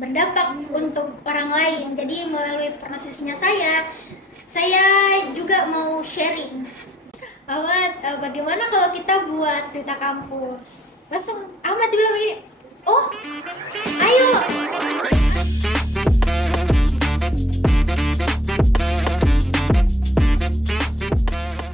berdampak untuk orang lain. Jadi melalui prosesnya saya juga mau sharing bagaimana kalau kita buat berita kampus. Langsung Ahmad bilang begini, oh ayo.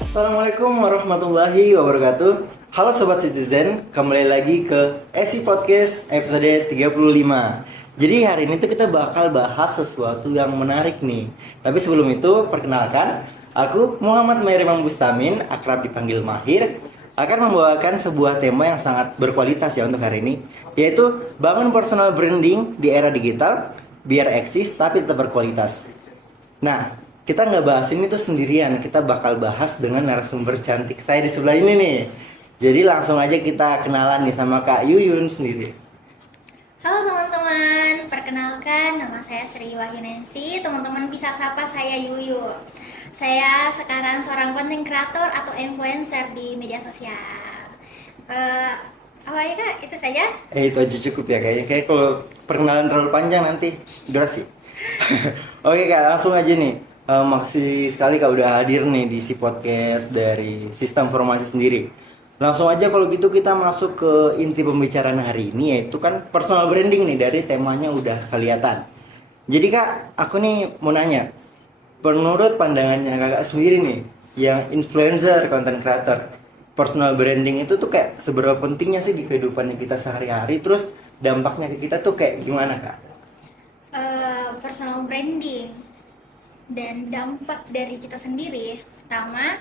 Assalamualaikum warahmatullahi wabarakatuh. Halo Sobat Citizen, kembali lagi ke ESI Podcast episode 35. Jadi hari ini tuh kita bakal bahas sesuatu yang menarik nih. Tapi sebelum itu, perkenalkan, aku Muhammad Mairemam Bustamin, akrab dipanggil Mahir, akan membawakan sebuah tema yang sangat berkualitas ya untuk hari ini, yaitu bangun personal branding di era digital biar eksis tapi tetap berkualitas. Nah, kita nggak bahas ini tuh sendirian, kita bakal bahas dengan narasumber cantik saya di sebelah ini nih. Jadi langsung aja kita kenalan nih sama Kak Yuyun sendiri. Halo teman-teman, perkenalkan nama saya Sri Wahyunensi. Teman-teman bisa sapa saya Yuyun. Saya sekarang seorang content creator atau influencer di media sosial. Apa ya Kak? Itu saja? Itu aja cukup ya kayaknya. Kayak kalau perkenalan terlalu panjang nanti durasi. Oke Kak, langsung aja nih. Makasih sekali Kak udah hadir nih di si podcast dari Sistem Formasi sendiri. Langsung aja kalau gitu kita masuk ke inti pembicaraan hari ini, yaitu kan personal branding nih, dari temanya udah kelihatan. Jadi Kak, aku nih mau nanya, menurut pandangannya Kakak sendiri nih, yang influencer, content creator, personal branding itu tuh kayak seberapa pentingnya sih di kehidupannya kita sehari-hari, terus dampaknya ke kita tuh kayak gimana Kak? Personal branding dan dampak dari kita sendiri. Pertama,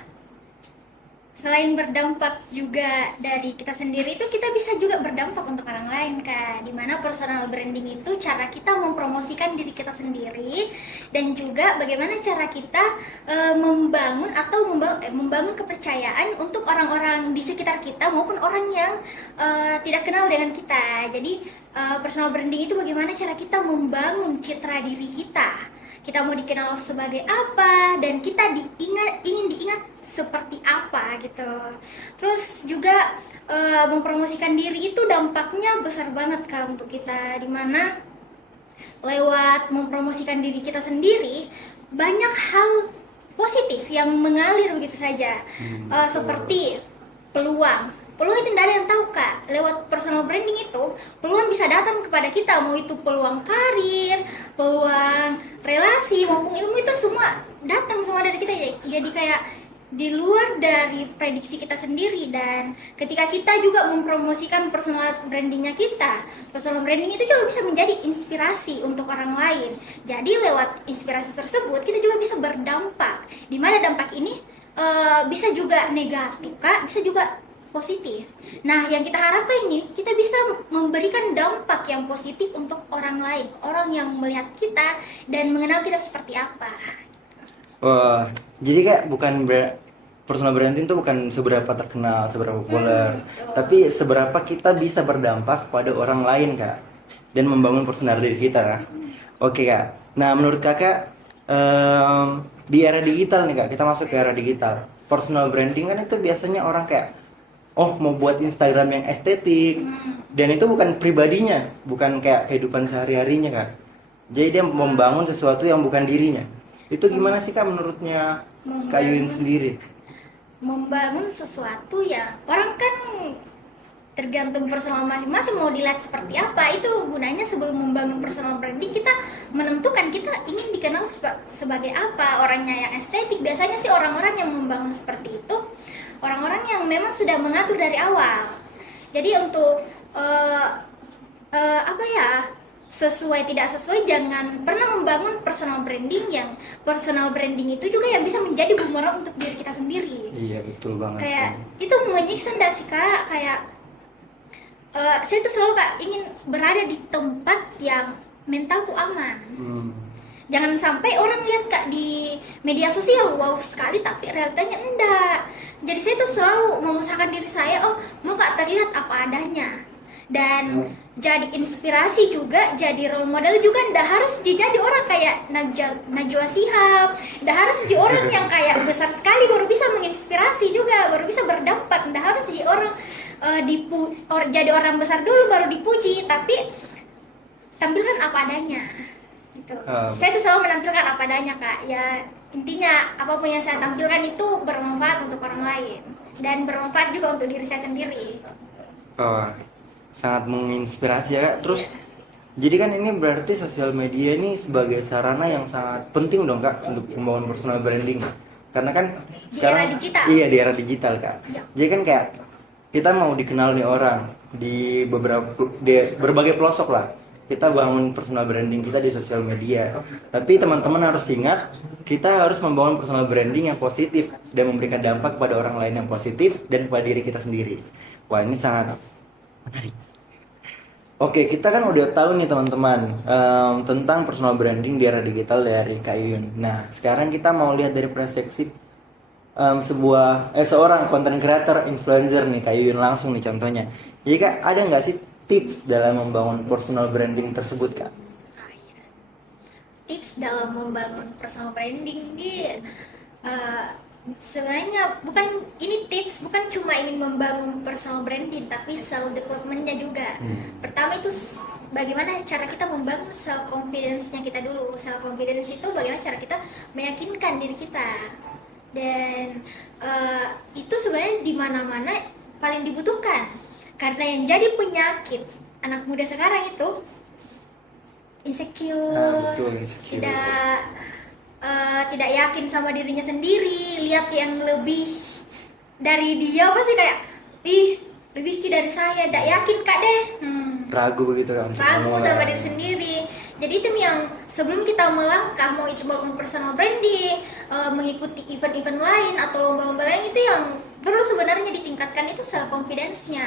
selain berdampak juga dari kita sendiri, itu kita bisa juga berdampak untuk orang lain Kak. Dimana personal branding itu cara kita mempromosikan diri kita sendiri, dan juga bagaimana cara kita membangun kepercayaan untuk orang-orang di sekitar kita maupun orang yang tidak kenal dengan kita. Jadi personal branding itu bagaimana cara kita membangun citra diri kita mau dikenal sebagai apa, dan kita ingin diingat seperti apa gitu. Terus juga mempromosikan diri itu dampaknya besar banget Kak untuk kita, dimana lewat mempromosikan diri kita sendiri banyak hal positif yang mengalir begitu saja. Seperti peluang itu tidak ada yang tahu Kak. Lewat personal branding itu peluang bisa datang kepada kita, mau itu peluang karir, peluang relasi maupun ilmu, itu semua datang semua dari kita ya. Jadi kayak di luar dari prediksi kita sendiri. Dan ketika kita juga mempromosikan personal brandingnya kita, personal branding itu juga bisa menjadi inspirasi untuk orang lain. Jadi lewat inspirasi tersebut kita juga bisa berdampak, dimana dampak ini bisa juga negatif Kak, bisa juga positif. Nah, yang kita harapkan ini, kita bisa memberikan dampak yang positif untuk orang lain, orang yang melihat kita dan mengenal kita seperti apa. Wah, jadi Kak personal branding itu bukan seberapa terkenal, seberapa populer, tapi seberapa kita bisa berdampak pada orang lain Kak, dan membangun personal diri kita. Oke Kak, nah menurut Kakak di era digital nih Kak, kita masuk ke era digital, personal branding kan itu biasanya orang kayak mau buat Instagram yang estetik, dan itu bukan pribadinya, bukan kayak kehidupan sehari-harinya Kak. Jadi dia membangun sesuatu yang bukan dirinya. Itu gimana sih Kak menurutnya Kak Yuyun sendiri? Membangun sesuatu ya, orang kan tergantung personal masing-masing mau dilihat seperti apa. Itu gunanya sebelum membangun personal branding, kita menentukan kita ingin dikenal sebagai apa. Orangnya yang estetik, biasanya sih orang-orang yang membangun seperti itu orang-orang yang memang sudah mengatur dari awal. Jadi untuk sesuai tidak sesuai, jangan pernah membangun personal branding itu juga yang bisa menjadi bumerang untuk diri kita sendiri. Iya betul banget. Kayak itu menyiksa nggak sih Kak? Kayak saya tuh selalu Kak ingin berada di tempat yang mentalku aman. Jangan sampai orang lihat Kak di media sosial wow sekali, tapi realitanya enggak. Jadi saya tuh selalu mengusahakan diri saya, mau Kak terlihat apa adanya. Dan jadi inspirasi juga, jadi role model juga. Nggak harus jadi orang kayak Najwa Shihab, nggak harus jadi orang yang kayak besar sekali baru bisa menginspirasi juga, baru bisa berdampak. Nggak harus jadi orang jadi orang besar dulu baru dipuji. Tapi tampilkan apa adanya gitu. Ah. Saya tuh selalu menampilkan apa adanya Kak. Ya intinya apapun yang saya tampilkan itu bermanfaat untuk orang lain dan bermanfaat juga untuk diri saya sendiri. Oh, sangat menginspirasi ya Kak. Terus Iya. jadi kan ini berarti sosial media ini sebagai sarana yang sangat penting dong Kak untuk membangun personal branding. Karena kan Di sekarang era digital. iya di era digital Kak. Iya. Jadi kan kayak kita mau dikenal nih orang di berbagai pelosok lah. Kita bangun personal branding kita di sosial media. Tapi teman-teman harus ingat, kita harus membangun personal branding yang positif dan memberikan dampak kepada orang lain yang positif dan kepada diri kita sendiri. Wah, ini sangat menarik. Oke, kita kan udah tahu nih teman-teman tentang personal branding di era digital dari Kak Yun. Nah, sekarang kita mau lihat dari perspektif seorang content creator influencer nih Kak Yun langsung nih contohnya. Jadi Kak, ada nggak sih tips dalam membangun personal branding tersebut Kak? Ah, iya. Tips dalam membangun personal branding dia sebenarnya bukan cuma ingin membangun personal branding tapi self developmentnya juga. Pertama itu bagaimana cara kita membangun self confidence-nya kita dulu. Self confidence itu bagaimana cara kita meyakinkan diri kita. Dan itu sebenarnya di mana-mana paling dibutuhkan. Karena yang jadi penyakit anak muda sekarang itu insecure, Betul, insecure. tidak yakin sama dirinya sendiri, lihat yang lebih dari dia pasti kayak lebih dari saya, tidak yakin Kak deh. Ragu begitu Kak? Untuk Ragu memulai. sama diri sendiri. Jadi itu yang sebelum kita melangkah mau itu bangun personal branding, mengikuti event-event lain atau lomba-lomba lain, itu yang perlu sebenarnya ditingkatkan itu self confidence-nya.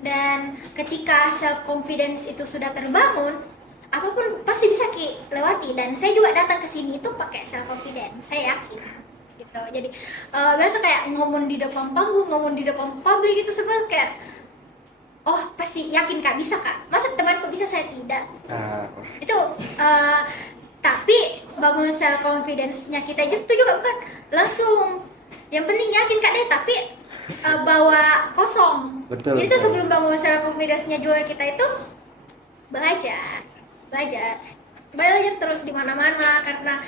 Dan ketika self confidence itu sudah terbangun, apapun pasti bisa lewati. Dan saya juga datang ke sini itu pakai self confidence, saya yakin gitu. Jadi biasa kayak ngomong di depan panggung, ngomong di depan publik itu sebenarnya kayak oh pasti yakin Kak, bisa Kak, masa temanku bisa saya tidak. Itu tapi bangun self confidence-nya kita itu juga bukan langsung yang penting yakin Kak deh, tapi bawa kosong. Betul, Jadi itu betul. sebelum bangun self confidence-nya juga kita itu belajar terus di mana-mana, karena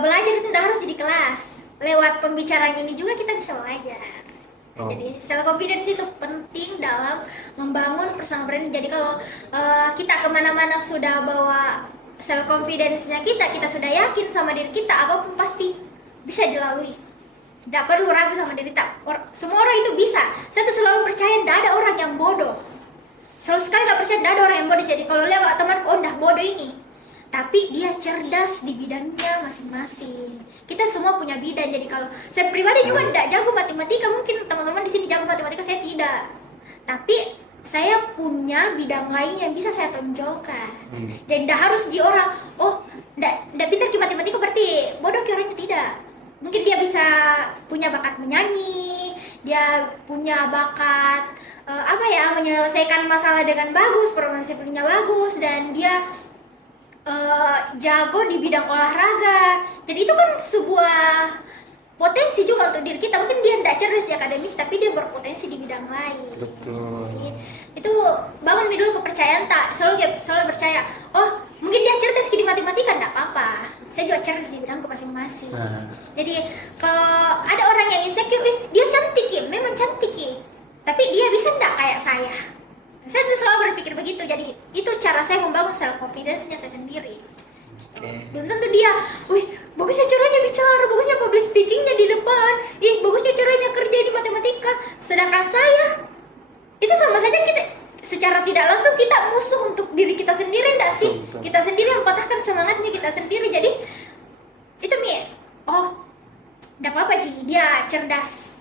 belajar itu tidak harus jadi kelas. Lewat pembicaraan ini juga kita bisa belajar. Oh. Jadi self confidence itu penting dalam membangun personal branding. Jadi kalau kita kemana-mana sudah bawa self confidence-nya kita sudah yakin sama diri kita, apapun pasti bisa dilalui. Tidak perlu ragu sama diri kita. Semua orang itu bisa. Saya tuh selalu percaya tidak ada orang yang bodoh. Selalu sekali gak percaya tidak ada orang yang bodoh. Jadi kalau lewat temanku, oh dah bodoh ini, tapi dia cerdas di bidangnya masing-masing. Kita semua punya bidang. Jadi kalau saya pribadi juga tidak jago matematika, mungkin teman-teman di sini jago matematika, saya tidak. Tapi saya punya bidang lain yang bisa saya tonjolkan. Jadi tidak harus di orang, oh tidak pintar di matematika berarti bodoh ke orangnya, tidak. Mungkin dia bisa punya bakat menyanyi, dia punya bakat menyelesaikan masalah dengan bagus, pronunciasinya bagus, dan dia jago di bidang olahraga. Jadi itu kan sebuah potensi juga untuk diri kita. Mungkin dia tidak cerdas di akademik, tapi dia berpotensi di bidang lain. Betul. Itu bangun dulu kepercayaan, tak selalu percaya. Oh, mungkin dia cerdas di matematika, tidak apa-apa. Saya juga cerdas di bidangku masing-masing. Jadi kalau ada orang yang insecure, dia cantik ya, memang cantik ya, tapi dia bisa tidak kayak saya. Saya selalu berpikir begitu. Jadi itu cara saya membangun self confidence-nya saya sendiri. Belum tentu dia, bagusnya caranya bicara, bagusnya public speaking-nya di depan, bagusnya caranya kerja di matematika. Sedangkan saya, itu sama saja kita secara tidak langsung kita musuh untuk diri kita sendiri, enggak sih? Betul. Kita sendiri yang patahkan semangatnya kita sendiri. Jadi itu enggak apa-apa Ji, dia cerdas.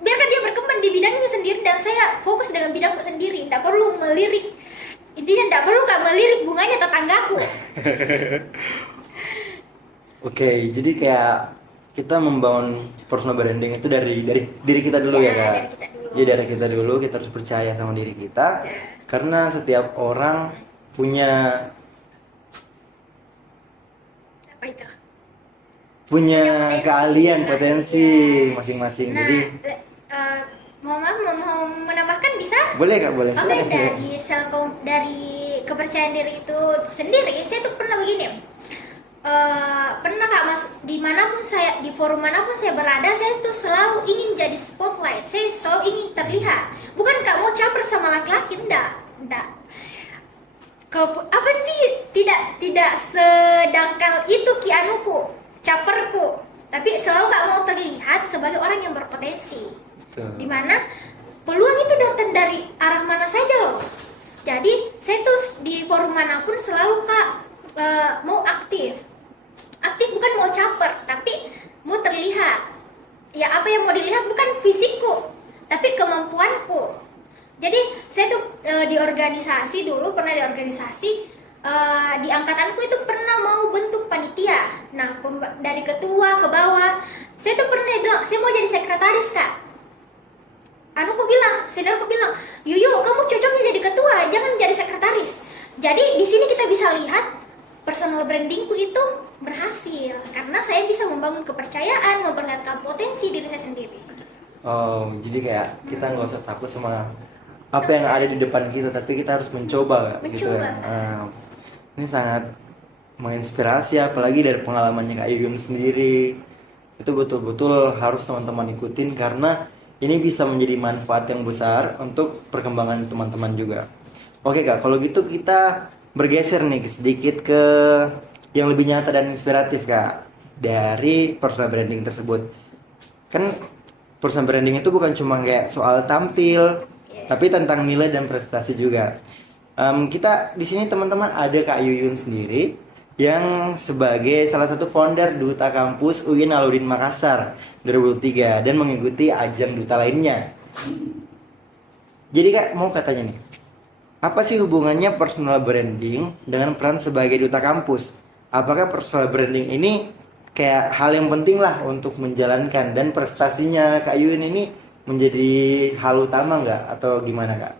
Biarkan dia berkembang di bidangnya sendiri, dan saya fokus dengan bidangku sendiri. Enggak perlu melirik. Intinya enggak perlu Kak melirik bunganya tetanggaku. Oke, jadi kayak kita membangun personal branding itu dari diri kita dulu ya Kak. Dari kita dulu. Ya dari kita dulu, kita harus percaya sama diri kita. Karena setiap orang punya Apa itu? keahlian, potensi masing-masing. Nah, Jadi mau menambahkan bisa? boleh Kak, boleh. Oke, Silakan. dari kepercayaan diri itu sendiri, saya tuh pernah begini. Pernah Kak Mas, dimanapun saya, di forum manapun saya berada, saya tuh selalu ingin jadi spotlight, saya selalu ingin terlihat. Bukan Kak mau caper sama laki-laki, enggak. Apa sih, tidak sedangkal itu kianuku, caperku, tapi selalu Kak mau terlihat sebagai orang yang berpotensi. Dimana peluang itu datang dari arah mana saja loh. Jadi saya tuh di forum manapun selalu Kak mau aktif bukan mau caper, tapi mau terlihat. Ya apa yang mau dilihat bukan fisikku, tapi kemampuanku. Jadi saya tuh di organisasi dulu, pernah di organisasi di angkatanku itu pernah mau bentuk panitia. Nah dari ketua ke bawah, saya tuh pernah bilang saya mau jadi sekretaris Kak. Saudaraku bilang, Yuyu kamu cocoknya jadi ketua, jangan jadi sekretaris. Jadi di sini kita bisa lihat personal brandingku itu berhasil karena saya bisa membangun kepercayaan, memperlihatkan potensi diri saya sendiri. Oh, jadi kayak kita nggak usah takut sama apa yang ada di depan kita, tapi kita harus mencoba, gitu ya. Ini sangat menginspirasi, apalagi dari pengalamannya Kak Yuyun sendiri. Itu betul-betul harus teman-teman ikutin karena ini bisa menjadi manfaat yang besar untuk perkembangan teman-teman juga. Oke Kak, kalau gitu kita bergeser nih sedikit ke yang lebih nyata dan inspiratif Kak dari personal branding tersebut. Kan personal branding itu bukan cuma kayak soal tampil, tapi tentang nilai dan prestasi juga. Kita di sini teman-teman ada Kak Yuyun sendiri yang sebagai salah satu founder Duta Kampus UIN Alauddin Makassar 2023 dan mengikuti ajang duta lainnya. Jadi Kak mau katanya nih, apa sih hubungannya personal branding dengan peran sebagai duta kampus? Apakah personal branding ini kayak hal yang penting lah untuk menjalankan, dan prestasinya Kak Yuyun ini menjadi hal utama nggak atau gimana Kak?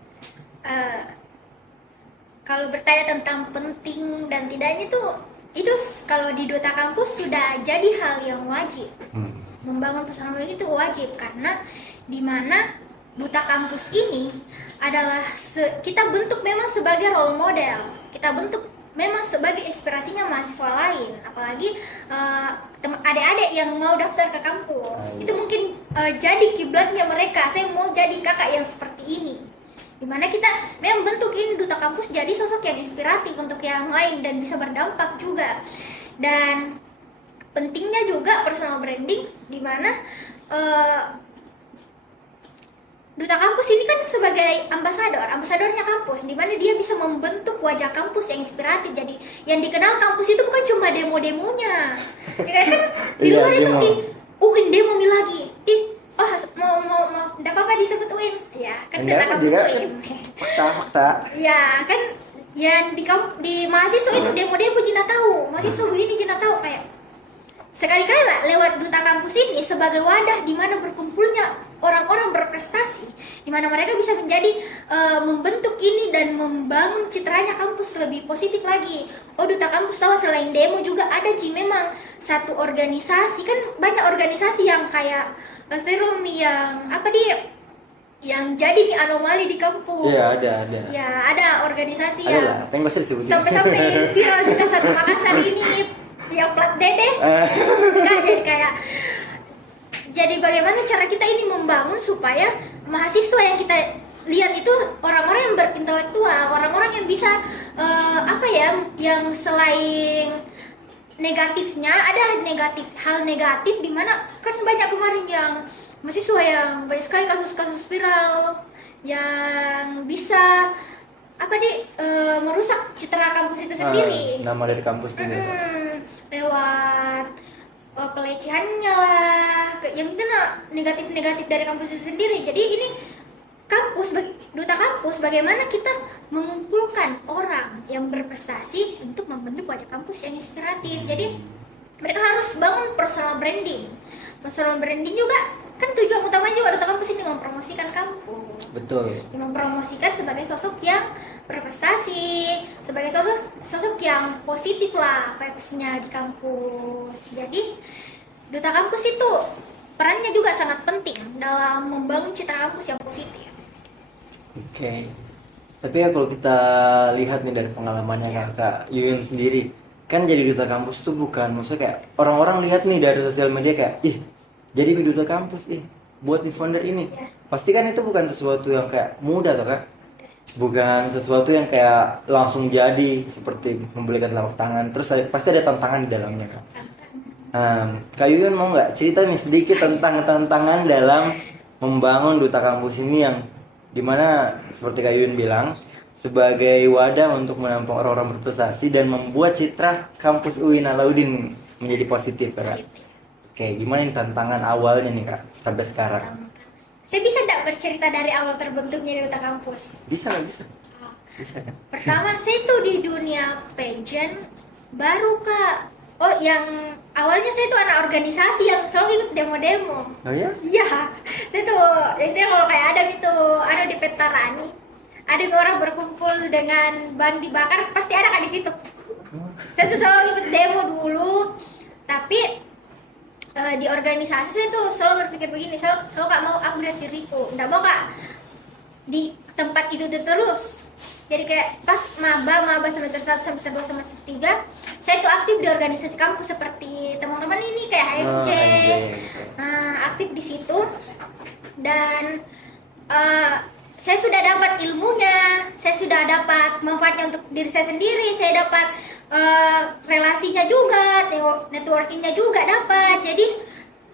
Kalau bertanya tentang penting dan tidaknya itu kalau di duta kampus sudah jadi hal yang wajib. Membangun personal branding itu wajib karena dimana duta kampus ini adalah kita bentuk memang sebagai role model, kita bentuk memang sebagai inspirasinya mahasiswa lain, apalagi adik-adik yang mau daftar ke kampus. Itu mungkin jadi kiblatnya mereka, saya mau jadi kakak yang seperti ini, dimana kita memang bentuk ini duta kampus jadi sosok yang inspiratif untuk yang lain dan bisa berdampak juga. Dan pentingnya juga personal branding dimana duta kampus ini kan sebagai ambasadornya kampus, di mana dia bisa membentuk wajah kampus yang inspiratif. Jadi yang dikenal kampus itu bukan cuma demo-demonya, ya kan di luar itu UIN demo lagi, mau enggak apa-apa disebut UIN, ya kan duta kampus UIN. Fakta. Ya kan yang di mahasiswa itu demo-demo Jina tahu, mahasiswa begini Jina tahu, kayak sekali-kali lah lewat duta kampus ini sebagai wadah di mana berkumpulnya orang-orang berprestasi, di mana mereka bisa menjadi membentuk ini dan membangun citranya kampus lebih positif lagi. Oh, duta kampus tahu selain demo juga ada memang satu organisasi, kan banyak organisasi yang kayak film yang yang jadi anomali di kampus. Iya, ada. Ya, ada organisasi yang sampai viral juga satu Makassar ini yang plat dede. Jadi bagaimana cara kita ini membangun supaya mahasiswa yang kita lihat itu orang-orang yang berintelektual, orang-orang yang bisa yang selain negatifnya ada hal negatif, di mana kan banyak kemarin yang mahasiswa yang banyak sekali kasus-kasus viral yang bisa merusak citra kampus itu sendiri. Nama dari kampus juga. Lewat pelecehannya lah, yang itu negatif dari kampus itu sendiri. Jadi ini duta kampus bagaimana kita mengumpulkan orang yang berprestasi untuk membentuk wajah kampus yang inspiratif. Jadi mereka harus bangun personal branding. Personal branding juga kan tujuan utamanya juga duta kampus ini mempromosikan kampus. Betul. Mempromosikan sebagai sosok yang berprestasi, sebagai sosok yang positif lah vibes-nya di kampus. Jadi duta kampus itu perannya juga sangat penting dalam membangun citra kampus yang positif. Oke. Tapi ya kalau kita lihat nih dari pengalamannya Kak Yuyun sendiri, kan jadi duta kampus tuh bukan, maksudnya kayak orang-orang lihat nih dari sosial media kayak, ih jadi duta kampus, ih buat di founder ini. Ya. Pasti kan itu bukan sesuatu yang kayak mudah tuh Kak. Bukan sesuatu yang kayak langsung jadi seperti membelikan telapak tangan. Terus pasti ada tantangan di dalamnya Kak. Kak Yuyun mau nggak cerita nih sedikit tentang tantangan dalam membangun duta kampus ini yang dimana seperti Kak Yuyun bilang sebagai wadah untuk menampung orang-orang berprestasi dan membuat citra kampus UIN Alauddin menjadi positif Kak. Oke, gimana nih tantangan awalnya nih Kak sampai sekarang? Saya bisa nggak bercerita dari awal terbentuknya duta kampus? Bisa nggak bisa? Bisa kan? Pertama saya tuh di dunia pageant baru Kak. Oh, yang awalnya saya tuh anak organisasi yang selalu ikut demo-demo. Oh ya? Iya, saya tuh intinya kalau kayak ada di Petarani, ada orang berkumpul dengan ban dibakar, pasti ada Kak di situ. Saya tuh selalu ikut demo dulu, tapi di organisasi saya tuh selalu berpikir begini, selalu Kak mau upgrade diriku, nggak mau Kak di tempat itu terus. Jadi kayak pas maba semester 1 semester 2 semester 3 saya tuh aktif di organisasi kampus seperti teman-teman ini kayak HMC. Nah, aktif di situ dan saya sudah dapat ilmunya, saya sudah dapat manfaatnya untuk diri saya sendiri, saya dapat relasinya juga, networkingnya juga dapat. Jadi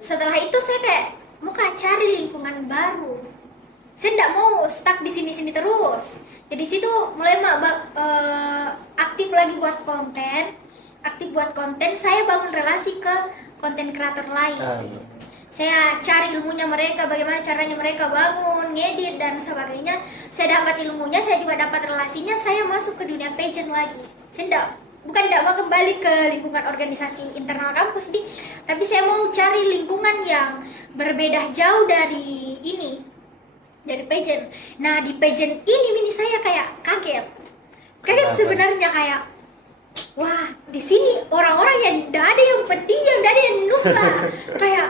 setelah itu saya kayak mau cari lingkungan baru. Saya tidak mau stuck di sini-sini terus. Jadi situ mulai aktif lagi buat konten. Saya bangun relasi ke konten kreator lain. Saya cari ilmunya mereka, bagaimana caranya mereka bangun, ngedit dan sebagainya. Saya dapat ilmunya, saya juga dapat relasinya. Saya masuk ke dunia pageant lagi. Saya bukan tidak mau kembali ke lingkungan organisasi internal kampus tapi saya mau cari lingkungan yang berbeda jauh dari pageant. Nah, di pageant ini saya kayak kaget sebenarnya, kayak wah, di sini orang-orang yang tidak ada yang pendiam, tidak ada yang numpah. Kayak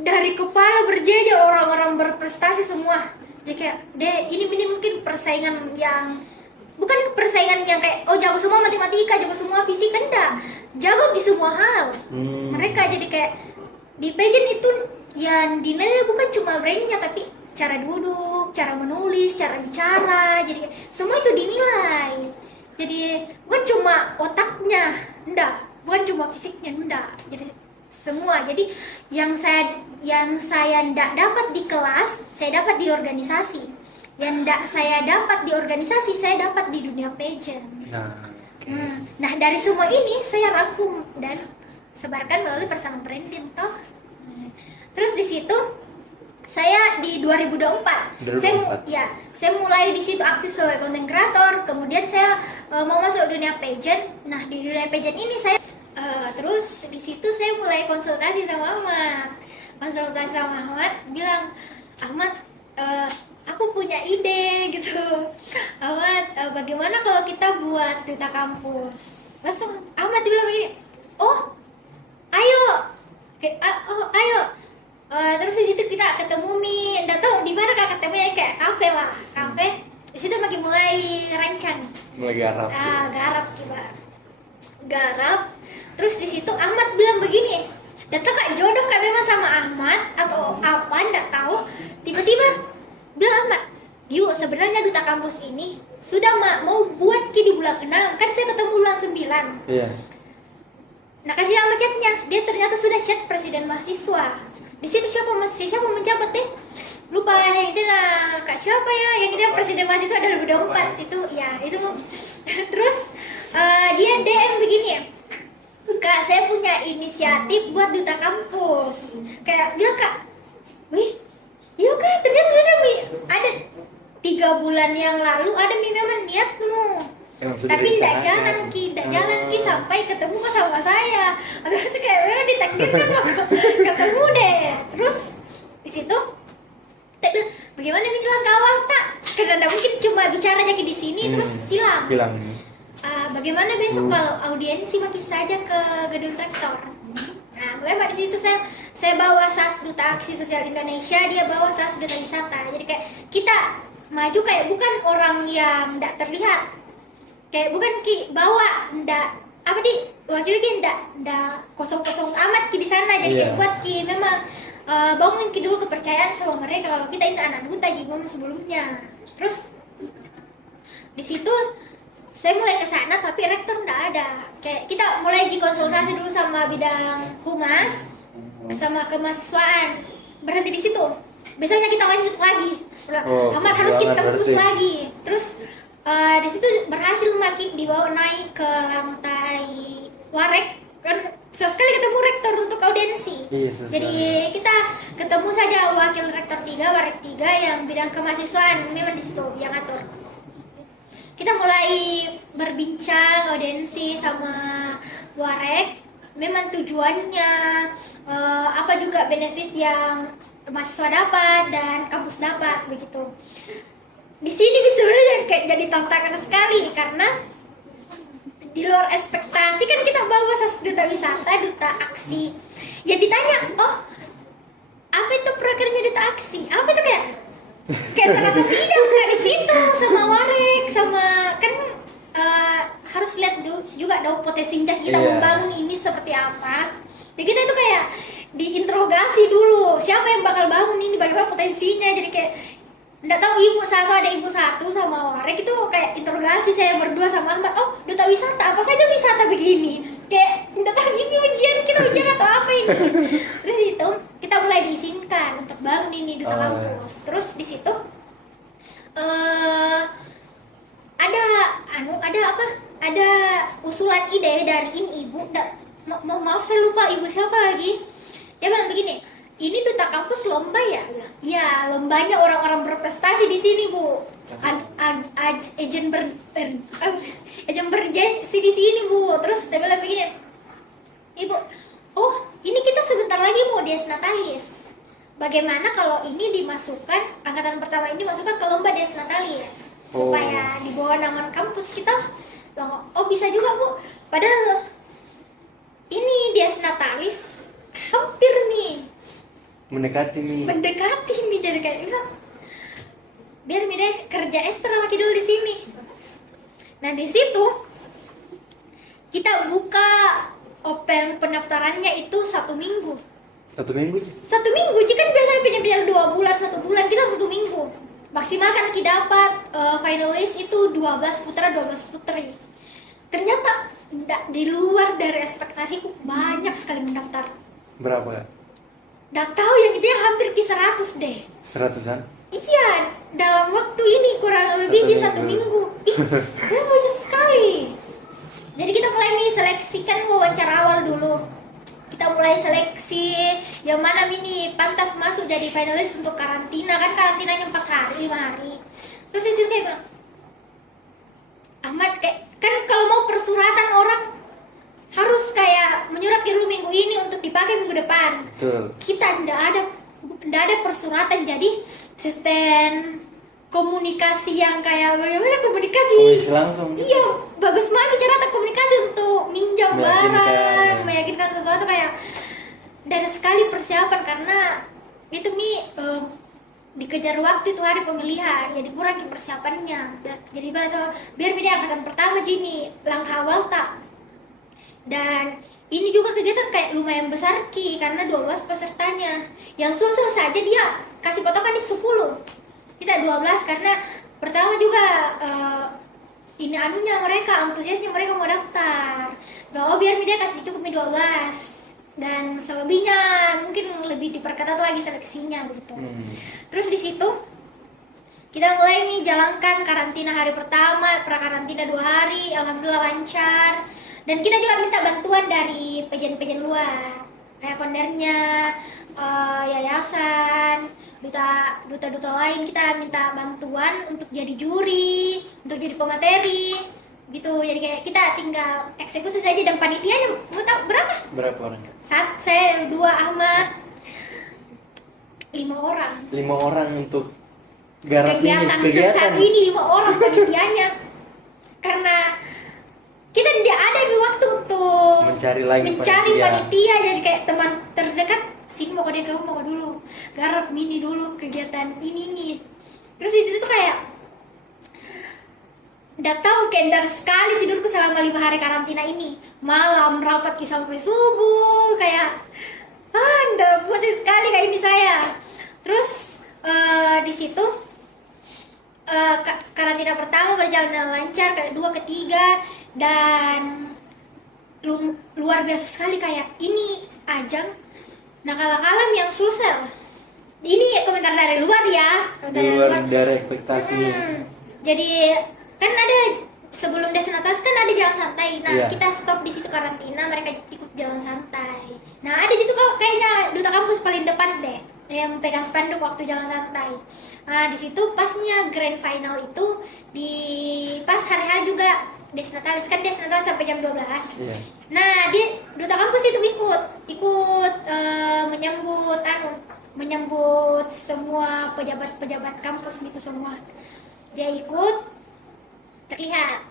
dari kepala berjejer orang-orang berprestasi semua. Jadi kayak ini mungkin persaingan yang bukan persaingan yang kayak jago semua matematika, jago semua fisika, enggak. Jago di semua hal. Mereka jadi kayak di pageant itu yang dinilai bukan cuma brainnya tapi cara duduk, cara menulis, cara bicara, jadi semua itu dinilai. Jadi bukan cuma otaknya, enggak, bukan cuma fisiknya, enggak. Jadi semua. Jadi yang saya enggak dapat di kelas, saya dapat di organisasi. Yang enggak saya dapat di organisasi, saya dapat di dunia pageant. Nah, dari semua ini saya rangkum dan sebarkan melalui personal branding toh. Terus di situ saya di 2024. Saya mulai di situ aktif sebagai content creator. Kemudian saya mau masuk dunia pageant. Nah, di dunia pageant ini saya terus di situ saya mulai konsultasi sama Ahmad. Bilang, Ahmad, aku punya ide gitu. Ahmad, bagaimana kalau kita buat duta kampus? Langsung Ahmad bilang begini, ayo. Terus di situ kita ketemu nggak tahu di mana Kak ketemunya, kayak kafe. Di situ mulai rancang. Mulai garap. Garap. Terus di situ Ahmad bilang begini, datang Kak jodoh Kak memang sama Ahmad atau apa nggak tahu. Tiba-tiba bilang Ahmad, yuk sebenarnya duta kampus ini sudah mau buat di bulan 6, kan saya ketemu bulan 9. Iya. Nah, kasih nama chatnya, dia ternyata sudah chat presiden mahasiswa. Di situ siapa menjabat deh, lupa yang itu Kak siapa ya, yang itu presiden mahasiswa 2024 itu ya itu. Terus dia DM begini, Kak saya punya inisiatif buat duta kampus. Kayak bilang Kak, wih iya Kak, ternyata sudah ada 3 bulan yang lalu ada memang niatmu. Tapi tidak jalan ki sampai ketemu sama saya. Aduh, itu kayak memang ditakdirkan loh ketemu deh. Terus di situ tak bilang, bagaimana bilang kawan tak? Karena tidak mungkin cuma bicaranya di sini terus hilang. Bagaimana besok kalau audiensi bagi saja ke gedung rektor? Nah, mulai di situ saya bawa SAS Duta Aksi Sosial Indonesia, dia bawa SAS Duta Wisata. Jadi kayak kita maju kayak bukan orang yang tidak terlihat, kayak bukan ki bawa ndak apa di wakil ki ndak kosong amat ki di sana, jadi kayak buat ki memang bangun ki dulu kepercayaan sama mereka kalau kita ini anak duta gimana sebelumnya. Terus di situ saya mulai ke sana tapi rektor ndak ada, kayak kita mulai konsultasi dulu sama bidang humas sama kemahasiswaan, berhenti di situ. Besoknya kita lanjut lagi, amat harus kita tembus lagi. Terus di situ berhasil maki dibawa naik ke lantai warek, kan susah sekali ketemu rektor untuk audiensi. Jadi kita ketemu saja wakil rektor 3, warek 3 yang bidang kemahasiswaan, memang di situ yang atur. Kita mulai berbincang audiensi sama warek, memang tujuannya apa juga benefit yang mahasiswa dapat dan kampus dapat begitu. Di sini sebenarnya kayak jadi tantangan sekali karena di luar ekspektasi kan kita bawa duta wisata, duta aksi. Ya ditanya, oh apa itu prakerja duta aksi? Apa itu kayak serasa sidang kan di situ sama warek sama kan harus lihat juga dong potensinya kita membangun ini seperti apa. Jadi kita itu kayak diinterogasi dulu siapa yang bakal bangun ini, bagaimana potensinya. Jadi kayak nggak tahu ada ibu satu sama warek itu kayak interogasi saya berdua sama Mbak. Oh duta wisata apa saja wisata begini, kayak nggak tahu ini kita ujian atau apa ini. Terus itu kita mulai diizinkan untuk bangun ini duta kampus. Terus di situ ada usulan ide dari ini ibu, maaf saya lupa ibu siapa lagi. Dia bilang begini, ini duta kampus lomba ya? Ya, lombanya orang-orang berprestasi di sini bu. Agen bergensi di sini bu. Terus dia bilang begini, ibu, oh ini kita sebentar lagi mau Dies Natalis. Bagaimana kalau ini dimasukkan, angkatan pertama ini dimasukkan ke lomba Dies Natalis supaya di bawah nama kampus kita. Oh bisa juga bu. Padahal ini Dies Natalis hampir nih mendekati nih, jadi kayak bilang biar mi deh kerja ekstra lagi dulu di sini. Nah di situ kita buka open pendaftarannya itu 1 minggu. 1 minggu sih. 1 minggu, jika biasanya pinjam 2 bulan, 1 bulan, kita 1 minggu. Maksimal kan kita dapat finalis itu 12 putra 12 putri. Ternyata di luar dari ekspektasiku, banyak sekali mendaftar. Berapa? Nggak tahu yang itu yang hampir ke 100 deh. 100-an? Iya, dalam waktu ini kurang lebih 1 minggu. Ih, banyak sekali. Jadi kita mulai seleksikan wawancara awal dulu. Kita mulai seleksi yang mana ini pantas masuk jadi finalis untuk karantina, kan karantinanya 4 hari, 5 hari. Terus di situ kayak bilang, Ahmad kayak kan kalau mau persuratan orang harus kayak menyurat dulu minggu ini untuk dipakai minggu depan. Betul. Kita ndak ada persuratan, jadi sistem komunikasi yang kayak bagaimana komunikasi? Langsung. Iya, bagus banget cara komunikasi untuk minjam barang, meyakinkan sesuatu kayak. Dan sekali persiapan karena itu dikejar waktu itu hari pemilihan, jadi kurang persiapannya. Jadi biar beda angkatan pertama Jini langkah awal tak. Dan ini juga kegiatan kayak lumayan besar karena 12 pesertanya. Yang susah saja dia kasih potongan di 10. Kita 12 karena pertama juga ini mereka antusiasnya mereka mau daftar. Nah, biar dia kasih cukup 12. Dan selebihnya mungkin lebih diperketat lagi seleksinya begitu. Terus di situ kita mulai jalankan karantina hari pertama, prakarantina 2 hari, alhamdulillah lancar. Dan kita juga minta bantuan dari pejan-pejan luar, kayak foundernya, yayasan, duta-duta lain. Kita minta bantuan untuk jadi juri, untuk jadi pemateri, gitu. Jadi kayak kita tinggal eksekusi saja dan panitianya, mau tahu berapa? Berapa orang? Saya 2, Ahmad, 5 orang. 5 orang untuk garap kegiatan. Saat ini 5 orang panitianya, karena kita tidak ada waktu untuk mencari panitia. Jadi kayak teman terdekat sini mau ke kamu mau dulu garap mini dulu kegiatan ini nih. Terus itu tuh kayak udah tahu kendar sekali tidurku selama 5 hari karantina ini. Malam rapat sampai subuh, kayak udah pusing sekali kayak ini saya. Terus di situ karantina pertama berjalan dengan lancar, kedua, ketiga, dan luar biasa sekali, kayak ini ajang nakal-nakalan yang susah. Ini komentar dari luar ya, Di luar dari ekspektasi. Jadi kan ada sebelum Desnatas kan ada jalan santai. Nah, Iya. kita stop di situ karantina, mereka ikut jalan santai. Nah, ada gitu kok kayaknya duta kampus paling depan deh yang pegang spanduk waktu jalan santai. Nah, di situ pasnya grand final itu di pas hari-hari juga Desnatalis, kan Desnatalis sampai jam 12. Iya. Nah, di duta kampus itu ikut menyambut semua pejabat kampus gitu semua. Dia ikut, terlihat.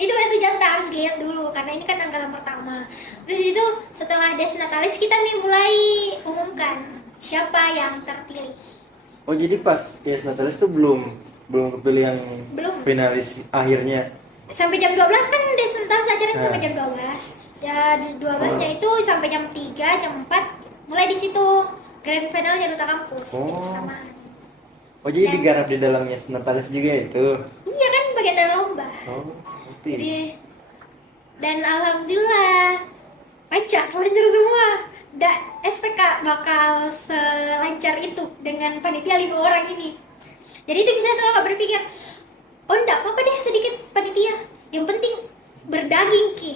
Itu jantan harus dilihat dulu karena ini kan angkatan pertama. Terus itu setelah Desnatalis kita mulai umumkan siapa yang terpilih. Oh, jadi pas Yes Natalis tuh belum kepilih yang Belum. finalis akhirnya. Sampai jam 12 kan Desnatalis acaranya sampai Nah. jam 12. Ya, di 12-nya itu sampai jam 3, jam 4 mulai di situ grand finalnya duta kampus. Oh. Itu sama. Oh, jadi Dan- digarap di dalam Yes Natalis juga itu. Iya kan bagian dari lomba. Oh, ngerti. Jadi dan alhamdulillah lancar semua. SPK bakal selancar itu dengan panitia 5 orang ini. Jadi itu bisa selalu gak berpikir, oh enggak apa-apa deh sedikit panitia, yang penting berdaging ki.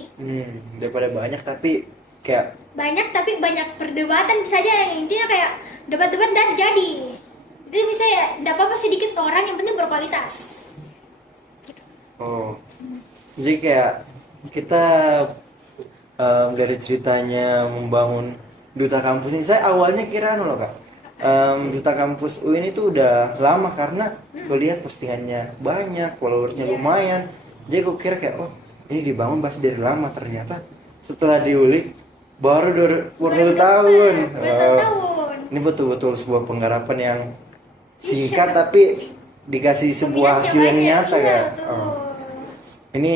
Daripada banyak tapi kayak Banyak tapi banyak perdebatan bisa aja, yang intinya kayak debat-debat dan jadi. Itu bisa ya, enggak apa-apa sedikit orang, yang penting berkualitas. oh. Jadi kayak kita dari ceritanya membangun duta kampus ini, saya awalnya kira loh Kak. Duta kampus UIN itu udah lama karena gue lihat postingannya banyak, followersnya Iya. lumayan. Jadi gue kira kayak oh ini dibangun pasti dari lama, ternyata setelah diulik baru 21 tahun. 21 Oh, tahun. ini betul-betul sebuah penggarapan yang singkat tapi dikasih sebuah hasil yang nyata iya, Kak. betul. Oh. Ini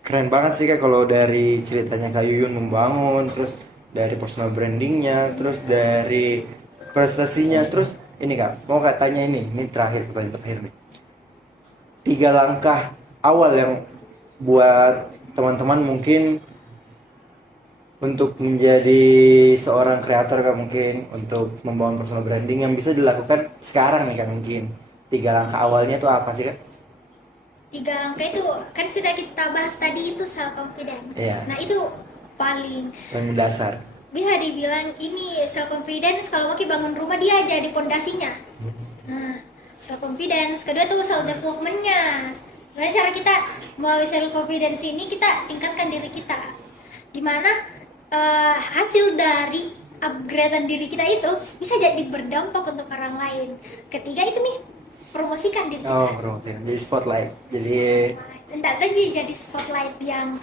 keren banget sih Kak kalau dari ceritanya Kak Yuyun membangun, terus dari personal brandingnya, terus dari prestasinya, terus ini Kak mau Kak tanya ini terakhir, pertanyaan terakhir nih. 3 langkah awal yang buat teman-teman mungkin untuk menjadi seorang kreator Kak, mungkin untuk membangun personal branding yang bisa dilakukan sekarang nih Kak, mungkin 3 langkah awalnya itu apa sih Kak? 3 langkah itu kan sudah kita bahas tadi, itu self confidence. Iya. Nah, itu paling Yang dasar. bisa dibilang ini self confidence. Kalau mau bangun rumah dia aja di pondasinya. Nah, self confidence. Kedua tuh self developmentnya. Gimana cara kita melalui self confidence ini kita tingkatkan diri kita. Dimana hasil dari upgradean diri kita itu bisa jadi berdampak untuk orang lain. Ketiga itu nih, promosikan diri kita. Oh, promosi. Jadi spotlight. Jadi Enggak tadi jadi spotlight yang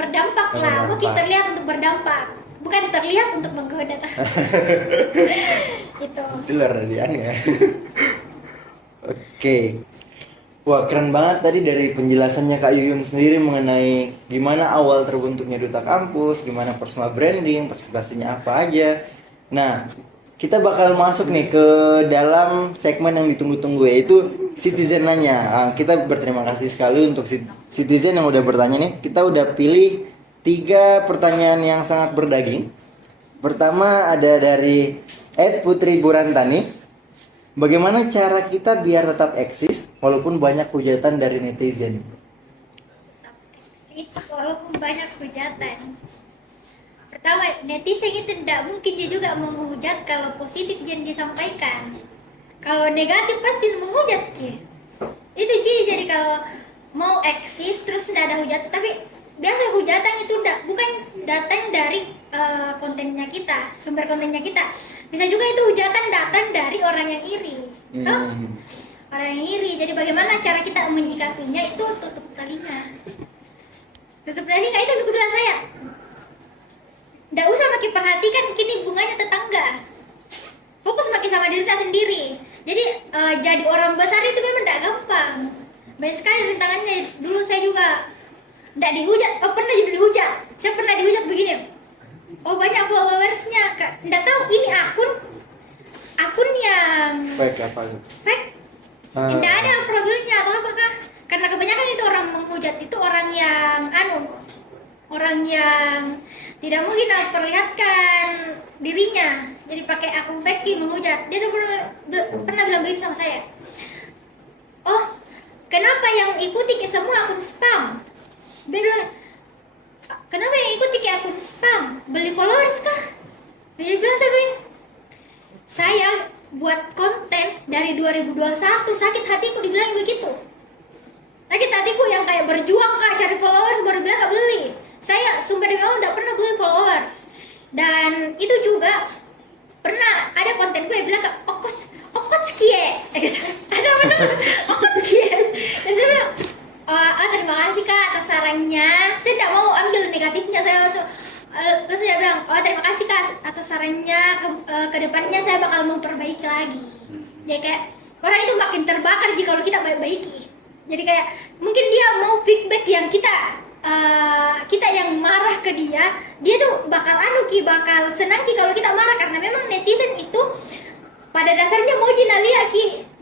berdampak Yang lah. Mungkin berdampak. terlihat untuk berdampak, bukan terlihat untuk menggoda. Gitu. di luar radiannya. Oke. Wah, keren banget tadi dari penjelasannya Kak Yuyun sendiri mengenai gimana awal terbentuknya duta kampus, gimana personal branding, presentasinya apa aja. Nah, kita bakal masuk nih ke dalam segmen yang ditunggu-tunggu, yaitu Citizen nanya. Kita berterima kasih sekali untuk Citizen yang udah bertanya nih. Kita udah pilih 3 pertanyaan yang sangat berdaging. Pertama ada dari Putri Burantani. Bagaimana cara kita biar tetap eksis walaupun banyak hujatan dari netizen? Walaupun banyak hujatan. Pertama, netizen itu tidak mungkin dia juga menghujat kalau positif yang disampaikan. Kalau negatif pasti menghujat Ki. Itu jadi kalau mau eksis terus tidak ada hujatan, tapi biasa hujatan itu bukan datang dari kontennya kita, sumber kontennya kita. Bisa juga itu hujatan datang dari orang yang iri. Toh? Orang yang iri. Jadi bagaimana cara kita menyikapinya itu tutup telinga. Tutup telinga itu kebetulan saya. Nggak usah makin perhatikan kini bunganya tetangga. Fokus makin sama diri kita sendiri. nggak dihujat. Oh, pernah jadi dihujat. Saya pernah dihujat begini. Oh, banyak followersnya, Kak. Nggak tahu ini akun yang Fake apa gitu? fake. Nggak ada profilnya atau apakah? Karena kebanyakan itu orang menghujat itu orang yang orang yang tidak mungkin memperlihatkan dirinya. Jadi pakai akun fake menghujat. Dia tuh pernah bilang begini sama saya. Oh, kenapa yang ikuti ke semua akun spam? Dia bilang, kenapa yang ikuti ke akun spam? Beli followers kah? Dia bilang saya begini, saya buat konten dari 2021, sakit hatiku dibilang begitu. Sakit hatiku yang kayak berjuang kak cari followers baru bilang gak beli. Saya sumpah demi Allah gak pernah beli followers. Dan itu juga pernah ada konten gue yang bilang okotsukie ada apa okotsukie. Dan saya bilang terima kasih kak atas sarannya. Saya tidak mau ambil negatifnya. Saya langsung saya bilang terima kasih kak atas sarannya. Ke depannya saya bakal memperbaiki lagi. Jadi kayak orang itu makin terbakar jika kita baik-baiki. Jadi kayak mungkin dia mau feedback yang kita yang marah ke dia tuh bakal bakal senang kalau kita marah, karena memang netizen itu pada dasarnya mau jinalia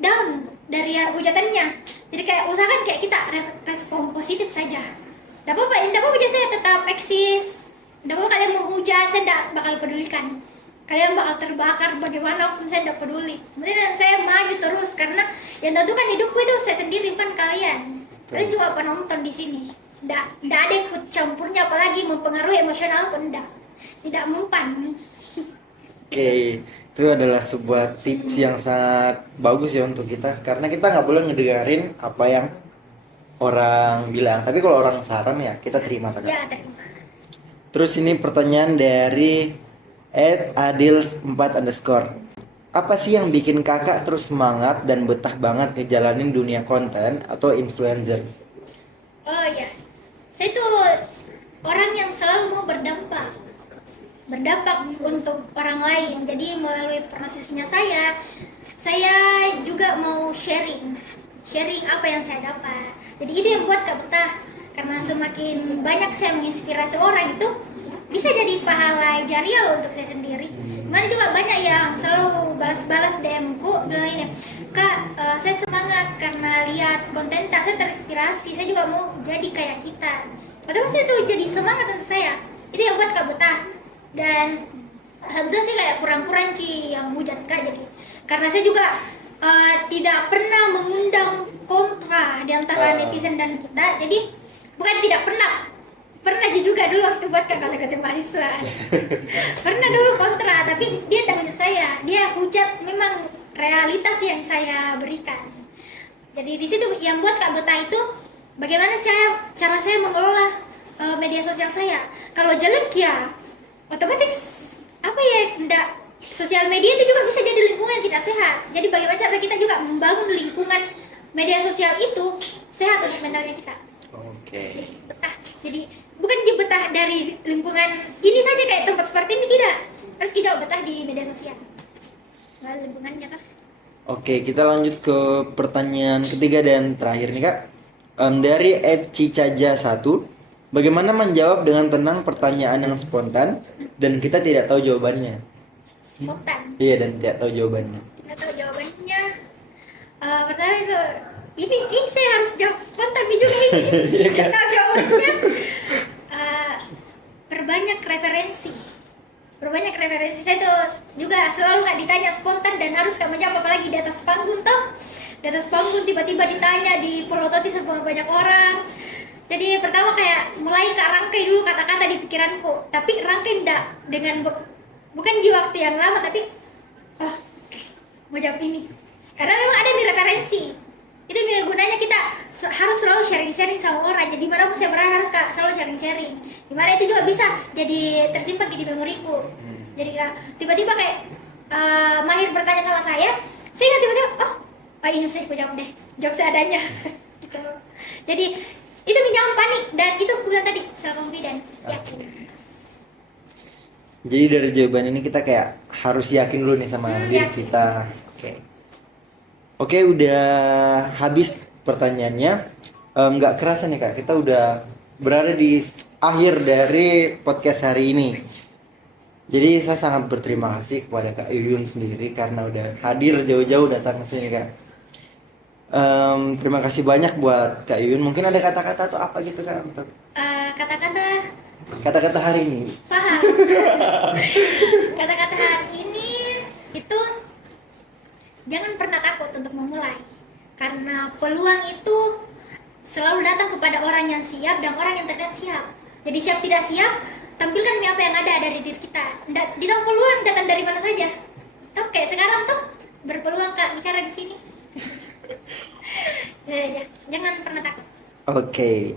down dari hujatannya. Jadi kayak usahakan kayak kita respon positif saja. Tidak apa-apa aja saya tetap eksis. Tidak apa kalian mau hujat, saya tidak bakal pedulikan. Kalian bakal terbakar bagaimanapun saya tidak peduli. Kemudian saya maju terus karena yang tentukan hidupku itu saya sendiri, bukan kalian. Kalian cuma penonton di sini. Tidak ada ikut campurnya, apalagi mempengaruhi emosional pun tidak mempan. Oke, itu adalah sebuah tips yang sangat bagus ya untuk kita, karena kita nggak boleh ngedengerin apa yang orang bilang, tapi kalau orang saran ya kita terima tegak. Ya, terima. Terus ini pertanyaan dari @adils4_. Apa sih yang bikin kakak terus semangat dan betah banget ngejalanin dunia konten atau influencer? Oh ya, saya tuh orang yang selalu mau berdampak untuk orang lain. Jadi melalui prosesnya saya juga mau sharing apa yang saya dapat. Jadi itu yang buat kak betah, karena semakin banyak saya menginspirasi orang itu bisa jadi pahala jariah untuk saya sendiri. Mana juga banyak yang selalu balas DM-ku bilang ini, kak saya semangat karena lihat konten saya terinspirasi, saya juga mau jadi kayak kita. Otomatis itu jadi semangat untuk saya. Itu yang buat kak betah. Dan alhamdulillah sih kayak kurang-kurang yang hujat kak, jadi karena saya juga tidak pernah mengundang kontra di antara netizen dan kita. Jadi bukan tidak pernah juga dulu waktu buat kata-kata mahasiswa. Pernah dulu kontra, tapi dia tidak hujat saya, dia hujat memang realitas yang saya berikan. Jadi di situ yang buat kak betah itu bagaimana cara saya mengelola media sosial saya. Kalau jelek ya otomatis sosial media itu juga bisa jadi lingkungan yang tidak sehat. Jadi bagaimana cara kita juga membangun lingkungan media sosial itu sehat untuk mentalnya kita. Oke. Jadi betah. Jadi bukan betah dari lingkungan ini saja kayak tempat seperti ini, tidak. Harus kita betah di media sosial. Nah, lingkungannya kan. Oke, kita lanjut ke pertanyaan ketiga dan terakhir nih kak. Dari @cicaja1, bagaimana menjawab dengan tenang pertanyaan yang spontan dan kita tidak tahu jawabannya? Spontan. Iya, dan tidak tahu jawabannya. Tidak tahu jawabannya. Pertama itu ini saya harus jawab spontan juga ini. Tidak tahu jawabannya. Perbanyak referensi. Saya tuh juga selalu nggak ditanya spontan dan harus nggak menjawab, apalagi di atas panggung toh. Di atas panggung tiba-tiba ditanya, diperototi sama banyak orang. Jadi pertama kayak mulai rangkai dulu kata-kata di pikiranku, tapi rangkai enggak dengan bukan di waktu yang lama, tapi mau jawab ini karena memang ada referensi. Itu gunanya kita harus selalu sharing sama orang. Jadi dimanapun saya berada harus selalu sharing. Dimana itu juga bisa jadi tersimpan di memoriku. Jadi tiba-tiba kayak Mahir bertanya sama saya ingat tiba-tiba ini saya jawab deh, jawab seadanya. Gitu. Jadi itu jangan panik, dan itu bukan tadi self confidence, yakin. Jadi dari jawaban ini kita kayak harus yakin dulu nih sama diri kita. Oke, udah habis pertanyaannya. Nggak kerasa nih kak, kita udah berada di akhir dari podcast hari ini. Jadi saya sangat berterima kasih kepada Kak Yuyun sendiri karena udah hadir jauh-jauh datang ke sini Kak. Terima kasih banyak buat Kak Yuyun. Mungkin ada kata-kata atau apa gitu Kak untuk kata-kata hari ini? Paham. Kata-kata hari ini itu jangan pernah takut untuk memulai. Karena peluang itu selalu datang kepada orang yang siap dan orang yang tidak siap. Jadi siap tidak siap, tampilkan apa yang ada dari diri kita. Di dalam peluang datang dari mana saja. Tuh kayak sekarang tuh berpeluang Kak bicara di sini. Jangan pernah takut. Oke.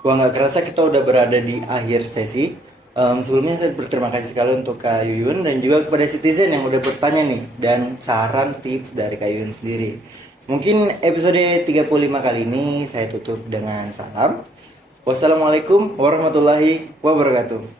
Wah nggak kerasa kita udah berada di akhir sesi. Sebelumnya saya berterima kasih sekali untuk Kak Yuyun dan juga kepada Citizen yang udah bertanya nih dan saran tips dari Kak Yuyun sendiri. Mungkin episode 35 kali ini saya tutup dengan salam. Wassalamualaikum warahmatullahi wabarakatuh.